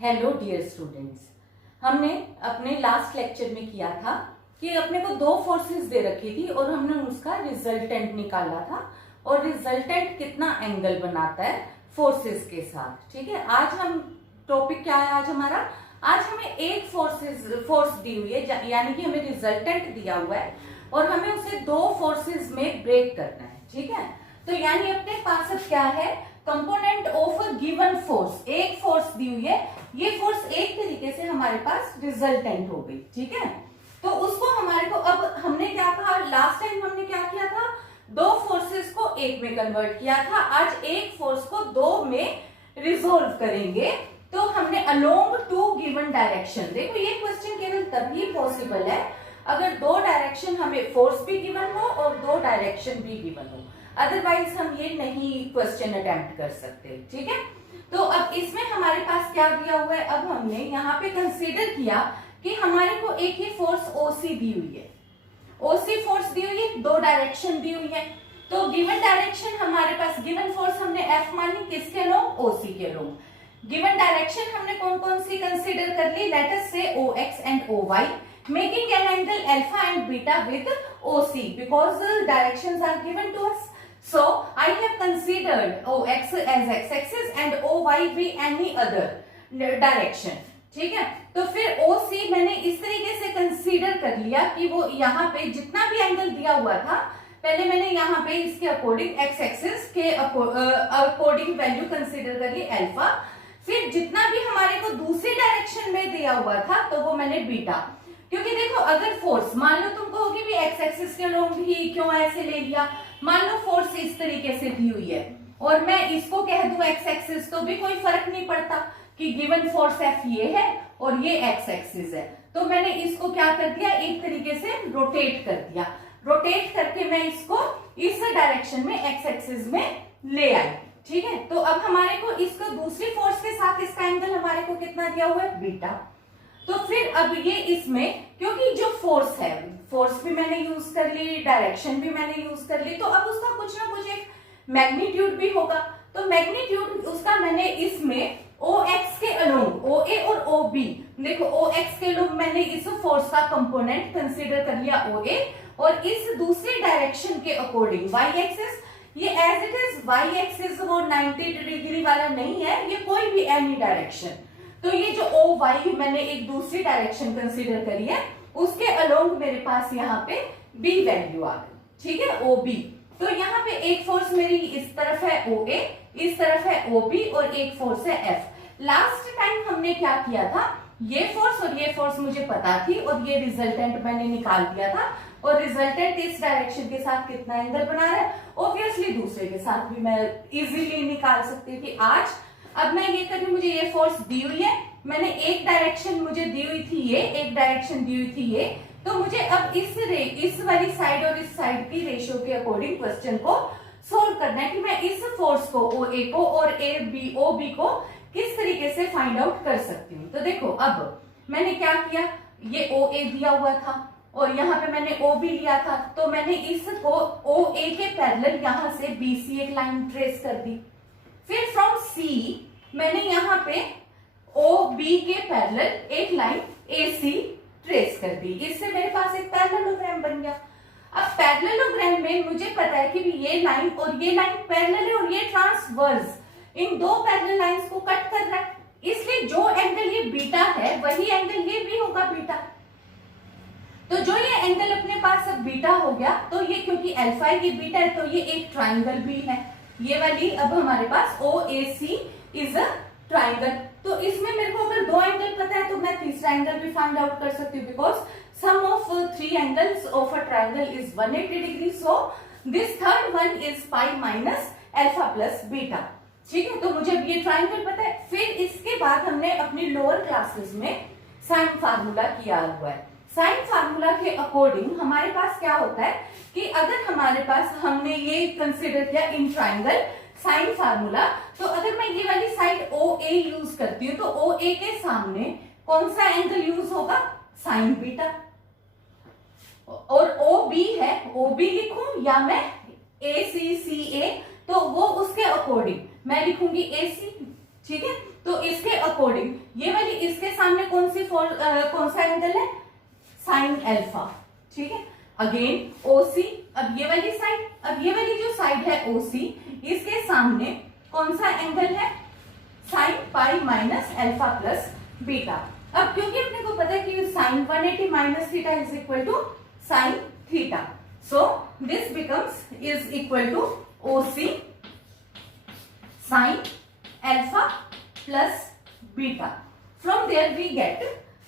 Hello dear students, हमने अपने last lecture में किया था कि अपने को दो फोर्सेस दे रखी थी और हमने उसका रिजल्टेंट निकाला था और रिजल्टेंट कितना एंगल बनाता है फोर्सेस के साथ। ठीक है, आज हम टॉपिक क्या है आज हमारा, आज हमें एक फोर्स दी हुई है, यानी कि हमें रिजल्टेंट दिया हुआ है और हमें उसे दो फोर्सेस में ब्रेक करना है। ठीक है, तो यानी अपने पास अब क्या है, component of a given force, एक फोर्स दी हुई है, ये फोर्स एक तरीके से हमारे पास रिजल्टेंट हो गई। ठीक है, तो उसको हमारे को अब हमने क्या कहा, लास्ट टाइम हमने क्या किया था, दो फोर्सेस को एक में कन्वर्ट किया था, आज एक फोर्स को दो में रिजोल्व करेंगे। तो हमने अलोंग टू गिवन डायरेक्शन, देखो ये क्वेश्चन केवल तभी पॉसिबल है अगर दो डायरेक्शन हमें फोर्स भी गिवन हो और दो डायरेक्शन भी गिवन हो, अदरवाइज हम ये नहीं क्वेश्चन अटेम्प्ट कर सकते। ठीक है, तो अब इसमें हमारे पास क्या दिया हुआ है, अब हमने यहाँ पे कंसीडर किया कि हमारे को एक ही फोर्स ओसी दी हुई है, ओसी फोर्स दी हुई है, दो डायरेक्शन दी हुई है। तो गिवन डायरेक्शन हमारे पास, गिवन फोर्स हमने एफ मानी किसके लोग, ओसी के लोग। गिवन डायरेक्शन हमने कौन कौन सी कंसीडर कर ली, let us say O X and O Y, making an angle alpha and beta with OC because the directions are given to us. So I have considered OX as x-axis and OY be any other direction. ठीक है, तो फिर OC मैंने इस तरीके से consider कर लिया कि वो यहाँ पे जितना भी एंगल दिया हुआ था, पहले मैंने यहाँ पे इसके अकॉर्डिंग एक्स एक्सिस के अकॉर्डिंग वैल्यू कंसीडर कर ली अल्फा, फिर जितना भी हमारे को दूसरी डायरेक्शन में दिया हुआ था तो वो मैंने बीटा। क्योंकि देखो अगर फोर्स, मान लो तुम कहोगे भी एक्स एक्सिस के लोग भी क्यों ऐसे ले लिया, मान लो फोर्स इस तरीके से दी हुई है और मैं इसको कह दूं एक्स एक्सिस, तो भी कोई फर्क नहीं पड़ता कि गिवन फोर्स एफ ये है और ये एक्स एक्सिस है। तो मैंने इसको क्या कर दिया, एक तरीके से रोटेट कर दिया, रोटेट करके मैं इसको इस डायरेक्शन में एक्स एक्सिस में ले आई। ठीक है, तो अब हमारे को इसको दूसरी फोर्स के साथ इसका एंगल हमारे को कितना दिया हुआ है, बीटा। तो फिर अब ये इसमें, क्योंकि जो फोर्स है, फोर्स भी मैंने यूज कर ली, डायरेक्शन भी मैंने यूज कर ली, तो अब उसका कुछ ना कुछ एक मैग्नीट्यूड भी होगा। तो मैग्नीट्यूड उसका मैंने इसमें ओ एक्स के अलोंग, ओ ए और ओ बी, देखो ओ एक्स के अलोंग मैंने इस फोर्स का कंपोनेंट कंसीडर कर लिया ओ ए, और इस दूसरी डायरेक्शन के अकॉर्डिंग वाई एक्सिस, ये as it is Y axis वो 90 डिग्री वाला नहीं है, ये कोई भी एनी डायरेक्शन। तो ये जो ओ वाई मैंने एक दूसरी डायरेक्शन कंसीडर करी है, उसके अलोंग मेरे पास यहाँ पे बी वैल्यू आ गई। ठीक है, ओ बी। तो यहाँ पे एक फोर्स मेरी इस तरफ है ओ ए, इस तरफ है ओ बी और एक फोर्स है एफ। लास्ट टाइम हमने क्या किया था, ये फोर्स और ये फोर्स मुझे पता थी और ये रिजल्टेंट मैंने निकाल दिया था, और रिजल्टेंट इस डायरेक्शन के साथ कितना एंगल बना रहा है, ऑब्वियसली दूसरे के साथ भी मैं इजीली निकाल सकती थी। आज अब मैं ये करूँ, मुझे ये फोर्स दी हुई है, मैंने एक डायरेक्शन मुझे दी हुई थी ये, एक डायरेक्शन दी हुई थी ये, तो मुझे अब इस वाली साइड और इस साइड की रेशियो के अकॉर्डिंग क्वेश्चन को सोल्व करना है कि मैं इस फोर्स को ओ ए को और ए बी ओ बी को किस तरीके से फाइंड आउट कर सकती हूँ। तो देखो अब मैंने क्या किया, ये ओ ए दिया हुआ था और यहाँ पे मैंने ओ बी लिया था, तो मैंने इसको ओ ए के पैरेलल यहाँ से बी सी एक लाइन ट्रेस कर दी। फिर फ्रॉम सी मैंने यहाँ पे ओ बी के पैरेलल एक लाइन ए सी ट्रेस कर दी, इससे मेरे पास एक पैरेललोग्राम बन गया। अब पैरेललोग्राम में मुझे पता है कि ये लाइन और ये लाइन पैरेलल है और ये ट्रांसवर्स, इन दो पैरेलल लाइंस को कट कर रहा है, इसलिए जो एंगल ये बीटा है वही एंगल ये भी होगा बीटा। तो जो ये एंगल अपने पास अब बीटा हो गया, तो ये क्योंकि अल्फा है ये बीटा है, तो ये एक ट्राइंगल भी है, ये वाली अब हमारे पास ओ ए सी इज अ ट्राइंगल। तो इसमें मेरे को अगर दो एंगल पता है तो मैं तीसरा एंगल भी फाइंड आउट कर सकती हूँ, because sum of three angles of a triangle is 180 degree, so this third one is pi minus alpha plus beta. ठीक है, तो मुझे अब ये ट्राइंगल पता है। फिर इसके बाद हमने अपनी लोअर क्लासेस में साइन फार्मूला किया हुआ है। साइन फार्मूला के अकॉर्डिंग हमारे पास क्या होता है कि अगर हमारे पास, हमने ये कंसिडर किया इन ट्राइंगल साइन फार्मूला, तो अगर मैं ये वाली साइड ओ ए यूज करती हूँ तो ओ ए के सामने कौन सा एंगल यूज होगा, साइन बीटा। और ओ बी है, ओ बी लिखूं या मैं ए सी सी ए, तो वो उसके अकॉर्डिंग मैं लिखूंगी ए सी। ठीक है, तो तो इसके अकॉर्डिंग ये वाली इसके सामने कौन सा एंगल है, साइन अल्फा, ठीक है। अगेन ओसी, अब ये वाली साइड, अब ये वाली जो साइड है ओसी, इसके सामने कौन सा एंगल है, sine pi minus alpha plus beta. अब क्योंकि अपने को पता है कि sine 180 minus theta is equal to sine theta, so this becomes is equal to OC sine alpha plus beta. From there we get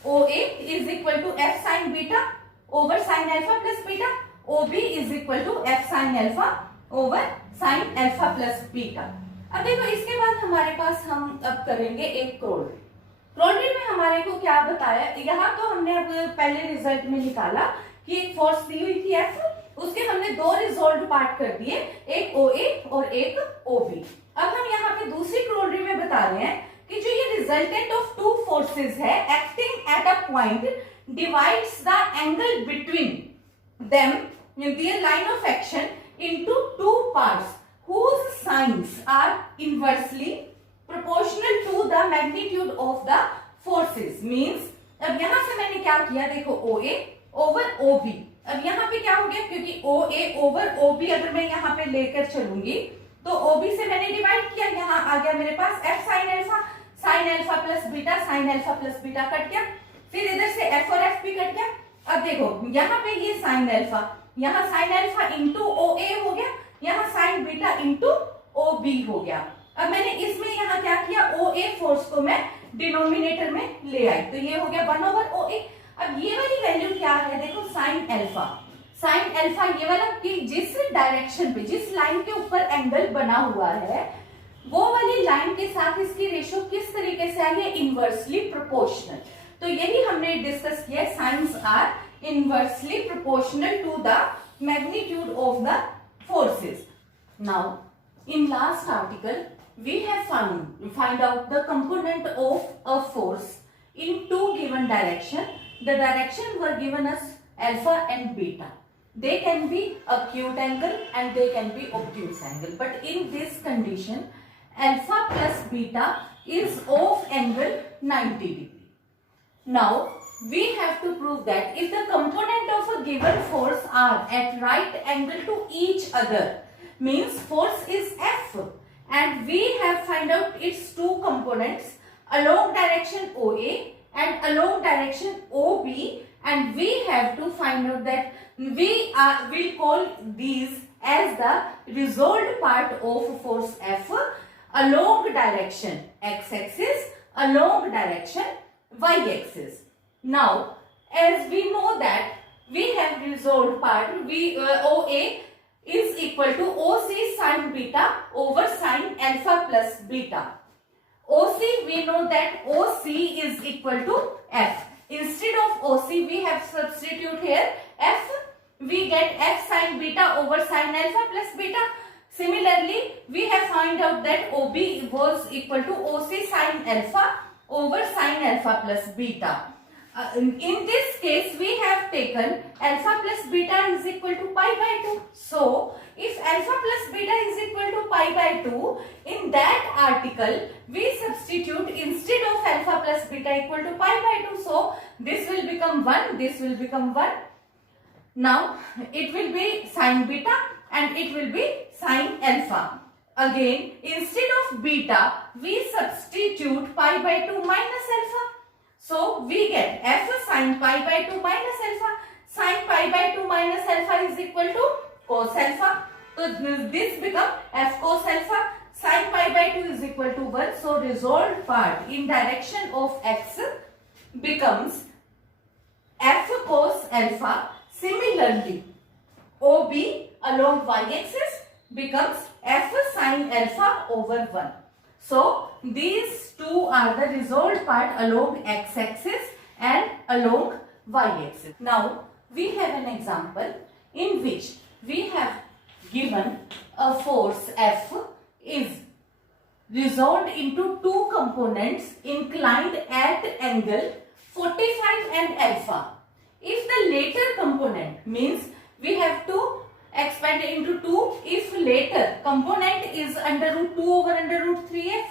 OA is equal to F sin beta over sin alpha plus beta. OB is equal to F sin alpha over sin alpha plus beta. अब देखो इसके बाद हमारे पास हम अब करेंगे एक क्रोल्ड्री में हमारे को क्या बताया, यहाँ तो हमने अब पहले रिजल्ट में निकाला कि एक फोर्स दी हुई थी F, उसके हमने दो रिजोल्व पार्ट कर दिए, एक OA और एक OB. अब हम यहाँ पे दूसरी क्रोल्ड्री में बता रहे हैं कि जो ये रिजल्टेंट ऑफ टू फोर्सेस है acting at a point divides the angle between them in their line of action into two parts whose signs are inversely proportional to the magnitude of the forces. Means अब यहां से मैंने क्या किया, देखो OA over OB. अब यहाँ पे क्या हो गया, क्योंकि OA over OB अगर मैं यहाँ पे लेकर चलूंगी तो OB से मैंने डिवाइड किया, यहाँ आ गया मेरे पास F sin alpha plus beta, sin alpha plus beta cut गया, फिर इधर से F और F भी कट गया. अब देखो यहाँ पे ये sin अल्फा, यहाँ sin अल्फा इंटू OA हो गया, यहाँ sin बीटा इंटू OB हो गया. अब मैंने इसमें यहाँ क्या किया, OA फोर्स को मैं डिनोमिनेटर में ले आई, तो ये हो गया 1 ओवर OA. अब ये वाली वैल्यू क्या है, देखो sin अल्फा ये वाला कि जिस डायरेक्शन पे, जिस लाइन के ऊपर एंगल बना हुआ है वो वाली लाइन के साथ इसकी रेशो किस तरीके से आई है, इनवर्सली प्रोपोर्शनल. तो यही हमने डिस्कस किया, sines are inversely proportional to the magnitude of the forces. Now in last article we have find out the component of a force in two given direction. The direction were given as alpha and beta. They can be acute angle and they can be obtuse angle, but in this condition alpha plus beta is of angle 90 degree. Now we have to prove that if the component of a given force are at right angle to each other, means force is F and we have find out its two components along direction OA and along direction OB, and we have to find out that we will call these as the resolved part of force F along direction x-axis, along direction y-axis. Now as we know that we have resolved part OA is equal to OC sin beta over sin alpha plus beta. OC, we know that OC is equal to F. Instead of OC we have substitute here F. We get F sin beta over sin alpha plus beta. Similarly, we have find out that OB was equal to OC sin alpha over sin alpha plus beta. In this case we have taken alpha plus beta is equal to pi by 2. So if alpha plus beta is equal to pi by 2, in that article we substitute instead of alpha plus beta equal to pi by 2. So this will become 1, this will become 1. Now it will be sin beta and it will be sin alpha. Again instead of beta we substitute pi by 2 minus alpha. So we get F sin pi by 2 minus alpha. Sin pi by 2 minus alpha is equal to cos alpha. So this become F cos alpha. Sin pi by 2 is equal to 1. So resolved part in direction of x becomes F cos alpha. Similarly, OB along y-axis becomes F sin alpha over 1. So these two are the resolved part along x-axis and along y-axis. Now we have an example in which we have given a force F is resolved into two components inclined at angle 45 and alpha. If the later component, means we have to expand into 2, if later component is under root 2 over under root 3f,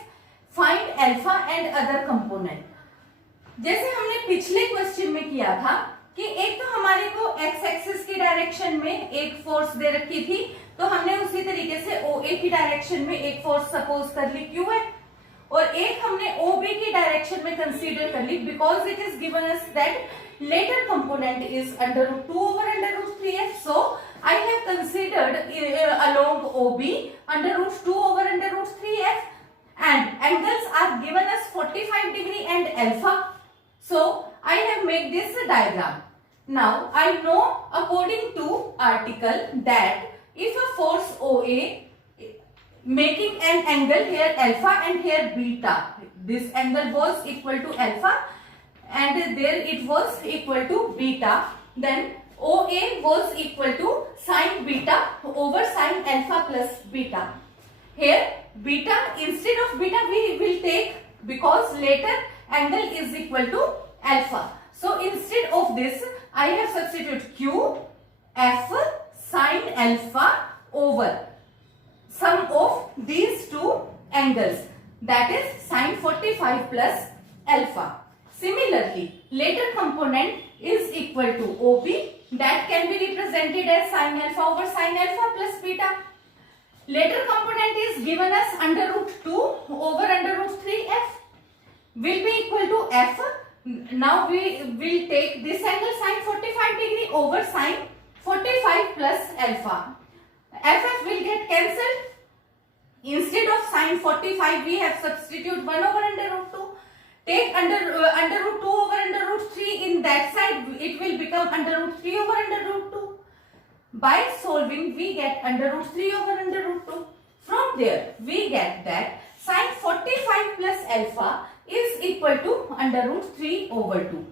find alpha and other component. जैसे हमने पिछले question में किया था कि एक तो हमारे को एक्स एक्सिस की डायरेक्शन में एक फोर्स दे रखी थी, तो हमने उसी तरीके से OA की डायरेक्शन में एक फोर्स सपोज कर ली Q है, और एक हमने OB की डायरेक्शन में कंसीडर कर ली because it is given us that later component is under root 2 over under root 3f. So I have considered along OB under root 2 over under root 3f, and angles are given as 45 degree and alpha. So I have made this diagram. Now I know according to article that if a force OA making an angle here alpha and here beta, this angle was equal to alpha and there it was equal to beta, then OA was equal to sine beta over sine alpha plus beta. Here beta, instead of beta we will take, because later angle is equal to alpha. So instead of this I have substituted Q F sine alpha over sum of these two angles, that is sine 45 plus alpha. Similarly, later component is equal to OB, that can be represented as sine alpha over sine alpha plus beta. Later component is given as under root 2 over under root 3f will be equal to f. Now we will take this angle sine 45 degree over sine 45 plus alpha. FF will get cancelled. Instead of sine 45 we have substitute 1 over under root 2. Take under root 2 over under root 3 in that side, it will become under root 3 over under root 2. By solving we get under root 3 over under root 2. From there we get that sine 45 plus alpha is equal to under root 3 over 2.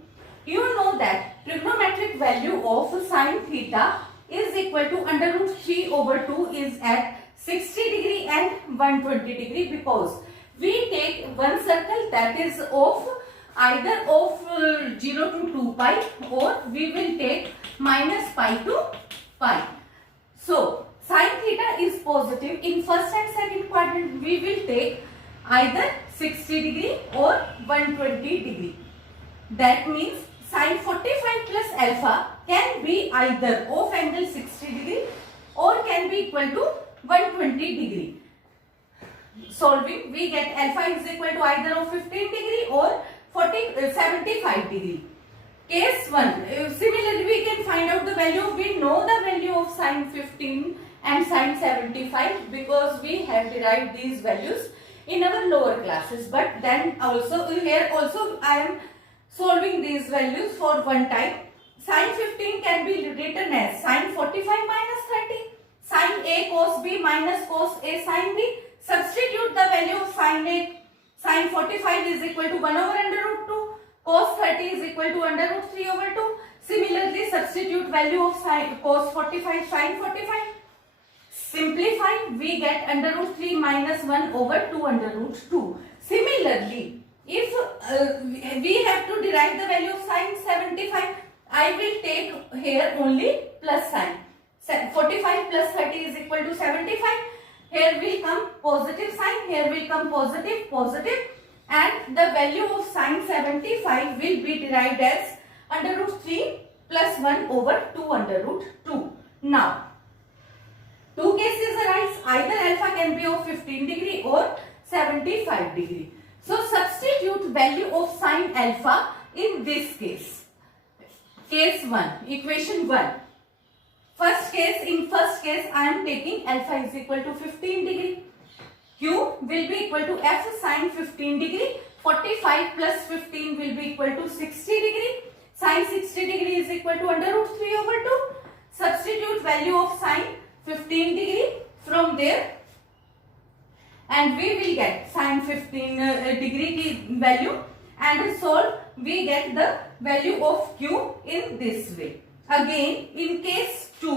You know that trigonometric value of sine theta is equal to under root 3 over 2 is at 60 degree and 120 degree, because we take one circle that is of either of 0 to 2 pi, or we will take minus pi to pi. So sin theta is positive in first and second quadrant. We will take either 60 degree or 120 degree. That means sin 45 plus alpha can be either of angle 60 degree or can be equal to 120 degree. Solving we get alpha is equal to either of 15 degree or 75 degree. Case 1, similarly we can find out the value. We know the value of sine 15 and sine 75 because we have derived these values in our lower classes, but then also here also I am solving these values for one time. Sine 15 can be written as sine 45 minus 30, sine A cos B minus cos A sine B. Substitute the value of sine A, sine 45 is equal to 1 over under root 2, cos 30 is equal to under root 3 over 2. Similarly, substitute value of sine cos 45, sine 45. Simplify, we get under root 3 minus 1 over 2 under root 2. Similarly, if we have to derive the value of sine 75, I will take here only plus sign. 45 plus 30 is equal to 75. Here will come positive sign, here will come positive, positive, and the value of sine 75 will be derived as under root 3 plus 1 over 2 under root 2. Now, two cases arise, either alpha can be of 15 degree or 75 degree. So, substitute value of sine alpha in this case. Case 1, equation 1. In first case I am taking alpha is equal to 15 degree. Q will be equal to F sine 15 degree. 45 plus 15 will be equal to 60 degree. Sine 60 degree is equal to under root 3 over 2. Substitute value of sine 15 degree from there, and we will get sine 15 degree की value, and solve we get the value of Q in this way. Again, in case 2,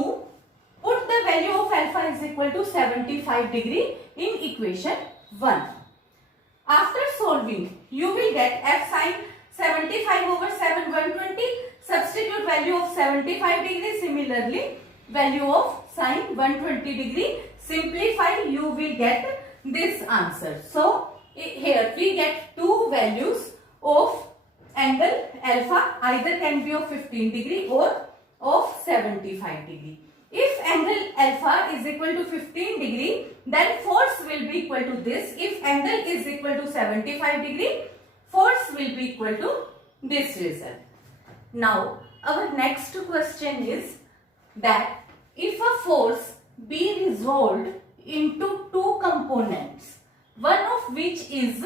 put the value of alpha is equal to 75 degree in equation 1. After solving, you will get f sine 75 over 7 120. Substitute value of 75 degree. Similarly, value of sine 120 degree. Simplify, you will get this answer. So, here we get two values of angle alpha, either can be of 15 degree or of 75 degree. If angle alpha is equal to 15 degree, then force will be equal to this. If angle is equal to 75 degree, force will be equal to this result. Now, our next question is that if a force be resolved into two components, one of which is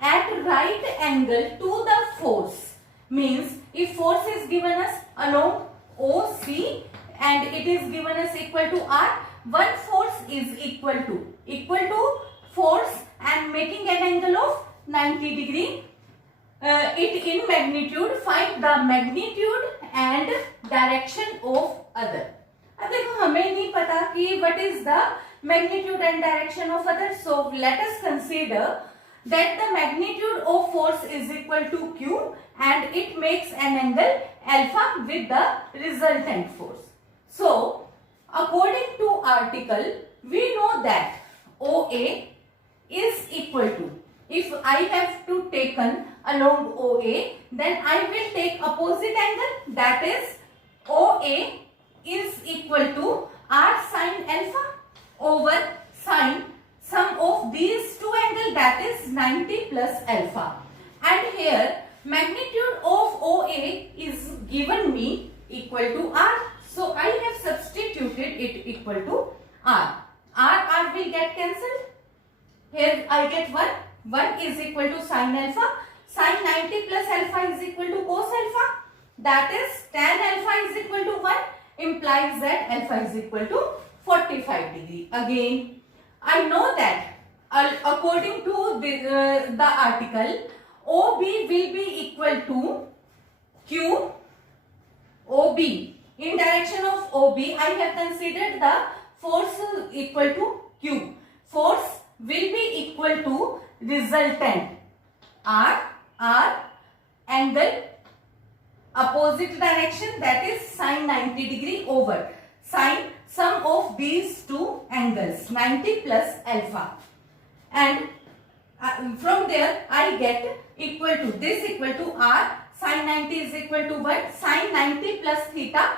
at right angle to the force, means if force is given us along OC and it is given as equal to R, one force is equal to force and making an angle of 90 degree. It in magnitude, find the magnitude and direction of other. अब देखो हमें नहीं पता कि what is the magnitude and direction of other. So let us consider that the magnitude of force is equal to Q and it makes an angle alpha with the resultant force. So according to article, we know that OA is equal to, if I have to taken along OA, then I will take opposite angle, that is OA is equal to R sine alpha over sine sum of these two angles, that is 90 plus alpha. And here magnitude of OA is given me equal to R. So I have substituted it equal to R. R will get cancelled. Here I get 1. 1 is equal to sine alpha. Sine 90 plus alpha is equal to cos alpha. That is tan alpha is equal to 1, implies that alpha is equal to 45 degree. Again, I know that according to the article, OB will be equal to Q OB. In direction of OB, I have considered the force equal to Q. Force will be equal to resultant R angle opposite direction, that is sine 90 degree over sine sum of these two angles 90 plus alpha, and from there I get equal to this equal to R. Sine 90 is equal to what? Sine 90 plus theta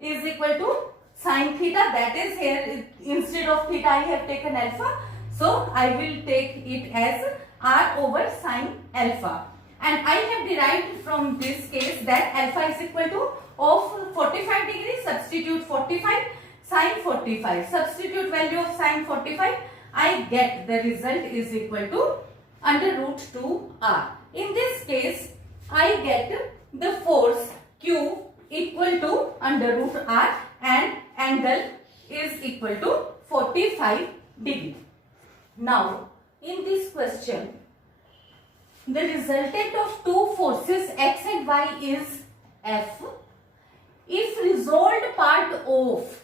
is equal to sine theta, that is here instead of theta I have taken alpha, so I will take it as R over sine alpha. And I have derived from this case that alpha is equal to of 45 degrees, substitute 45, sine 45, substitute value of sine 45, I get the result is equal to under root 2R. In this case, I get the force Q equal to under root R and angle is equal to 45 degree. Now, in this question, the resultant of two forces X and Y is F. If resolved part of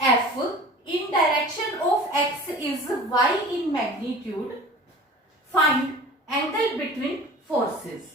F in direction of X is Y in magnitude, find angle between forces.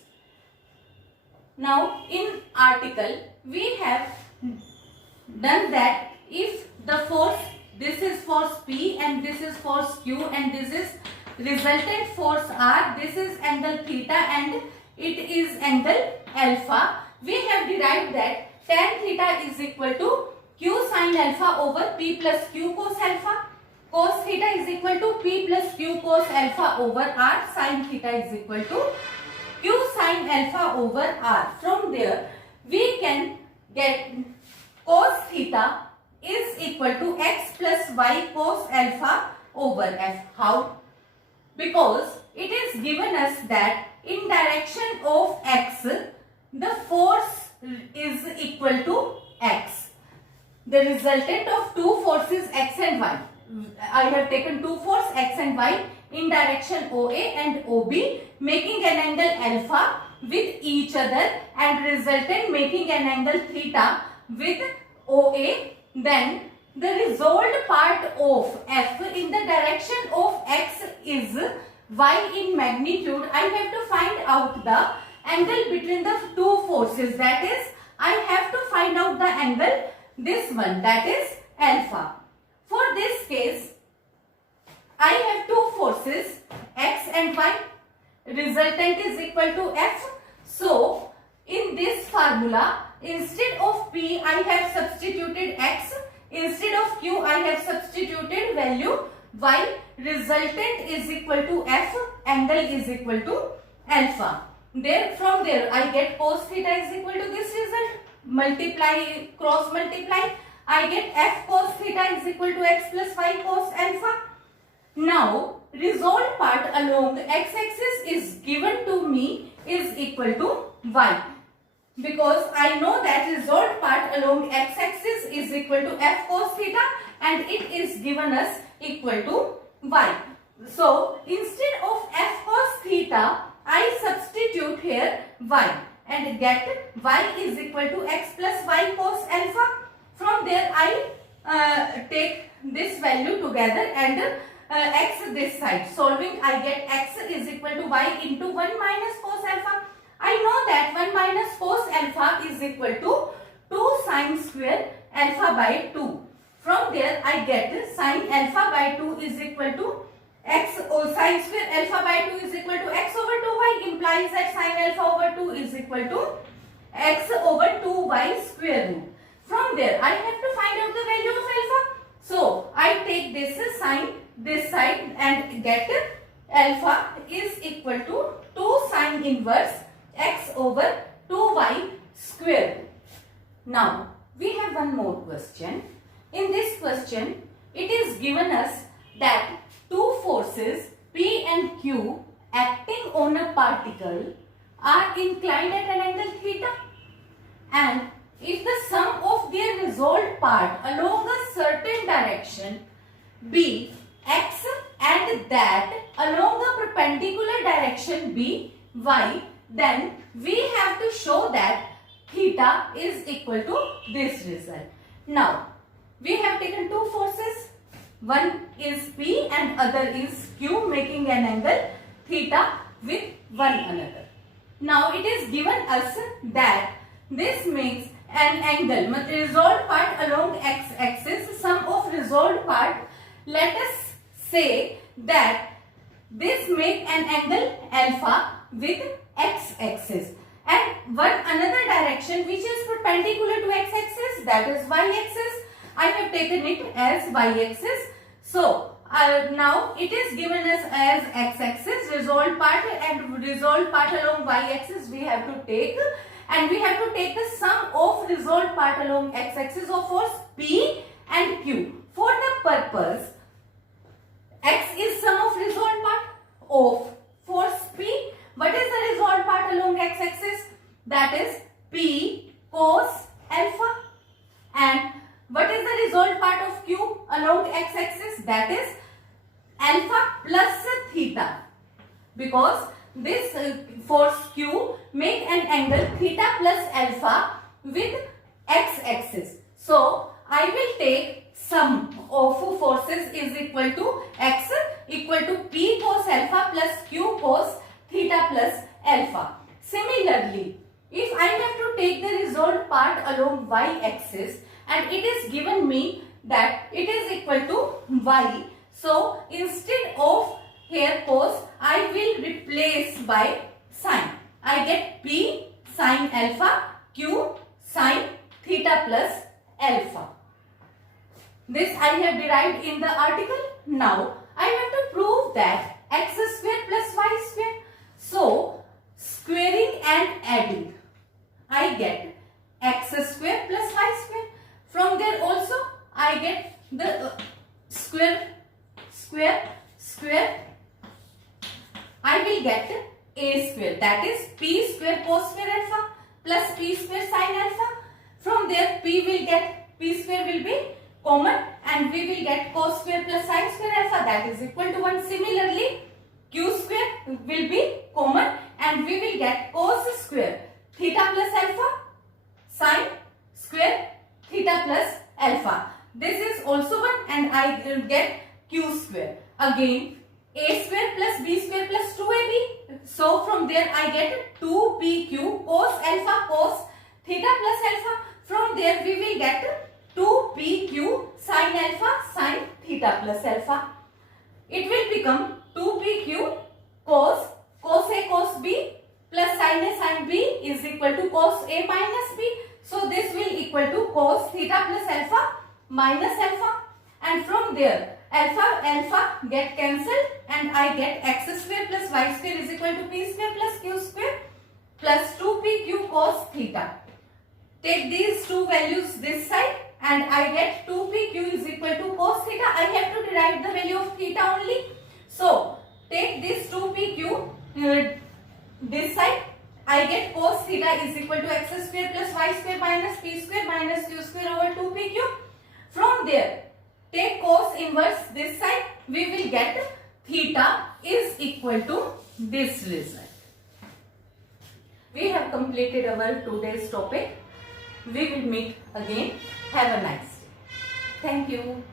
Now, in article, we have done that if the force, this is force P and this is force Q and this is resultant force R, this is angle theta and it is angle alpha, we have derived that tan theta is equal to Q sin alpha over P plus Q cos alpha. Cos theta is equal to P plus Q cos alpha over R. Sin theta is equal to Q sin alpha over R. From there, we can get cos theta is equal to X plus Y cos alpha over F. How? Because it is given us that in direction of X, the force is equal to X. The resultant of two forces X and Y. I have taken two forces X and Y in direction OA and OB, making an angle alpha with each other and resultant making an angle theta with OA. Then the resolved part of F in the direction of X is Y in magnitude. I have to find out the angle between the two forces, that is I have to find out the angle, this one, that is alpha. For this case, I have two forces x and y. Resultant is equal to F. So in this formula, instead of P I have substituted x, instead of Q I have substituted value y. Resultant is equal to F, angle is equal to alpha. There, from there I get cos theta is equal to this result. Multiply, cross multiply, I get F cos theta is equal to x plus y cos alpha. Now resolved part along x-axis is given to me is equal to y, because I know that resolved part along x-axis is equal to F cos theta and it is given us equal to y. So instead of F cos theta I substitute here y and get y is equal to x plus y cos alpha. From there I take this value together and x this side. Solving I get x is equal to y into 1 minus cos alpha. I know that 1 minus cos alpha is equal to 2 sine square alpha by 2. From there I get sine alpha by 2 is equal to x, or sine square alpha by 2 is equal to x over 2y, implies that sine alpha over 2 is equal to x over 2y square root. From there I have to find out the value of alpha. So I take this sine this side and get alpha is equal to 2 sine inverse x over 2y square. Now we have one more question. In this question it is given us that two forces P and Q acting on a particle are inclined at an angle theta, and if the sum of their resolved part along a certain direction be x and that along a perpendicular direction be y, then we have to show that theta is equal to this result. Now we have taken two forces, one is P and other is Q, making an angle theta with one another. Now it is given us that this makes an angle, resolved part along x-axis, sum of resolved part. Let us say that this make an angle alpha with x-axis, and one another direction which is perpendicular to x-axis, that is y-axis. I have taken it as y-axis. So now it is given us as x-axis, resolved part, and resolved part along y-axis we have to take, and we have to take the sum of resolved part along x-axis of force P and Q. For the purpose, x is sum of resolved part of force P. What is the resolved part along x-axis? That is P cos alpha. And what is the resolved part of Q along x-axis? That is alpha plus theta, because this force Q make an angle theta plus alpha with x-axis. So I will take sum of forces is equal to x equal to P cos alpha plus Q cos theta plus alpha. Similarly, if I have to take the resolved part along y-axis and it is given me that it is equal to y, so instead of here cos, I will replace by sine. I get P sine alpha, Q sine theta plus alpha. This I have derived in the article. Now I have to prove that x square plus y square. So squaring and adding, I get x square plus y square. From there also I get the square. I will get a square, that is p square cos square alpha plus p square sin alpha. From there p square will be common and we will get cos square plus sin square alpha, that is equal to 1. Similarly, q square will be common and we will get cos square theta plus alpha sin square theta plus alpha. This is also 1 and I will get q square. Again a square plus b square plus 2ab. So from there I get 2pq cos alpha cos theta plus alpha. From there we will get 2pq sin alpha sin theta plus alpha. it will become 2pq cos A cos B plus sin A sin B is equal to cos A minus B. So this will equal to cos theta plus alpha minus alpha, and from there alpha get cancelled and I get x square plus y square is equal to p square plus q square plus 2pq cos theta. Take these two values this side and I get 2pq is equal to cos theta. I have to derive the value of theta only. So take this 2pq this side. I get cos theta is equal to x square plus y square minus p square minus q square over 2pq. From there, take cos inverse this side. We will get theta is equal to this result. We have completed our today's topic. We will meet again. Have a nice day. Thank you.